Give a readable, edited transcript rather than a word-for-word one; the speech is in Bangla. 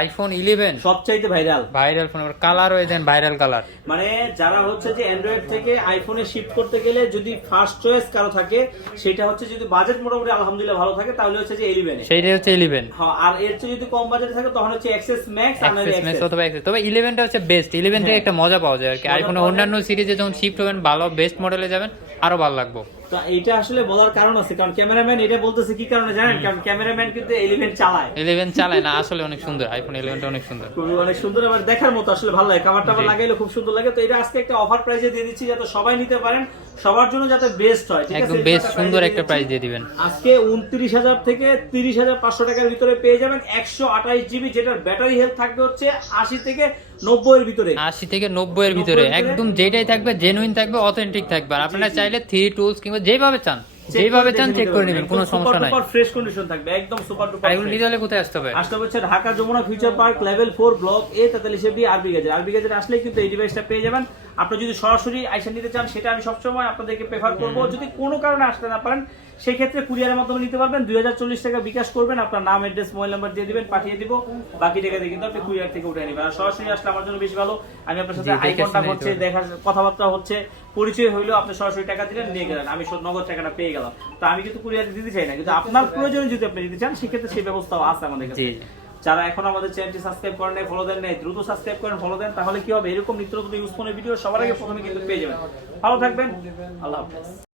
আইফোন 11 সবচাইতে ভাইরাল ফোন, কালার হয়ে দেন ভাইরাল কালার। মানে যারা হচ্ছে যে অ্যান্ড্রয়েড থেকে আইফোনে শিফট করতে গেলে যদি ফার্স্ট চয়েস কারো থাকে, সেটা হচ্ছে যদি বাজেট মোটামুটি আলহামদুলিল্লাহ ভালো থাকে, তাহলে হচ্ছে যে 11 সেইটাই হচ্ছে 11। হ্যাঁ, আর এর চেয়ে যদি কম বাজেটে থাকে তখন হচ্ছে এক্সএস ম্যাক্স আর নয় এক্সএস অথবা এক্সেস। তবে 11টা হচ্ছে বেস্ট, 11 থেকে একটা মজা পাওয়া যায় আর কি। আইফোনের অন্যান্য সিরিজে যখন শিফট হবেন ভালো বেস্ট মডেলে যাবেন আরো ভালো লাগবে। তো এইটা আসলে বলার কারণ আছে, কারণ ক্যামেরাম্যান এটা বলতেছে কি কারণে জানেন? কারণ ক্যামেরাম্যান কিন্তু 11 চালায়। 11 চালায় না, আসলে অনেক সুন্দর, আইফোন 11টা অনেক সুন্দর, খুবই অনেক সুন্দর, আবার দেখার মতো আসলে ভালো লাগে, কভার টাভার লাগাইলে খুব সুন্দর লাগে। তো এটা আজকে একটা অফার প্রাইসে দিয়ে দিচ্ছি যাতে সবাই নিতে পারেন, সবার জন্য যাতে বেস্ট হয়, ঠিক আছে? একদম বেস্ট সুন্দর একটা প্রাইস দিয়ে দিবেন। আজকে 29,000 থেকে 30,500 টাকার ভিতরে পেয়ে যাবেন 128 জিবি, যেটার ব্যাটারি হেলথ থাকবে হচ্ছে 80 থেকে 90 এর ভিতরে। 80 থেকে 90 এর ভিতরে একদম যেটাই থাকবে জেনুইন থাকবে, অথেন্টিক থাকবে। আর আপনারা চাইলে 3 টুলস কিংবা যেভাবে চান চেক করে নেবেন, কোনো সমস্যা নাই। সুপার ফ্রেশ কন্ডিশন থাকবে, একদম সুপার ডুপার। এগুলো নিতে হলে কোথায় আসতে হবে? আসতে হচ্ছে Dhaka Jamuna future park level 4 block A 43 আরবি গেজের। আরবি গেজের আসলে কিন্তু এই ডিভাইসটা পেয়ে যাবেন। আপনি যদি সরাসরি আইসা নিতে চান, সেটা আমি সবসময় আপনাদেরকে প্রেফার করবো। যদি কোনো কারণে আসতে না পারেন, সেই ক্ষেত্রে কুরিয়ারের মাধ্যমে নিতে পারবেন। 2040 টাকা বিকাশ করবেন, আপনার নাম, অ্যাড্রেস, মোবাইল নাম্বার দিয়ে দিবেন, পাঠিয়ে দিব। বাকি টাকা দিয়ে কিন্তু আপনি কুরিয়ার থেকে উঠে নেবেন। আর সরাসরি আসলে আমার জন্য বেশি ভালো, আমি আপনার সাথে আই কন্টাক্ট হচ্ছে, দেখার কথাবার্তা হচ্ছে, পরিচয় হইলো, আপনি সরাসরি টাকা দিলেন, নিয়ে গেলেন, আমি নগদ টাকাটা পেয়ে গেলাম। তো আমি কিন্তু কুরিয়ার দিতে চাই না, কিন্তু আপনার প্রয়োজনে যদি আপনি দিতে চান, সেক্ষেত্রে সেই ব্যবস্থাও আছে আমাদের কাছে। যারা এখন আমাদের চ্যানেলটি সাবস্ক্রাইব করেন নাই, ফলো দেন নাই, দ্রুত সাবস্ক্রাইব করেন, ফলো দেন, তাহলে কি হবে, এরকম নিত্য নতুন ইউজফোনের ভিডিও সবার আগে প্রথমে কিন্তু পেয়ে যাবেন। ভালো থাকবেন, আল্লাহ হাফেজ।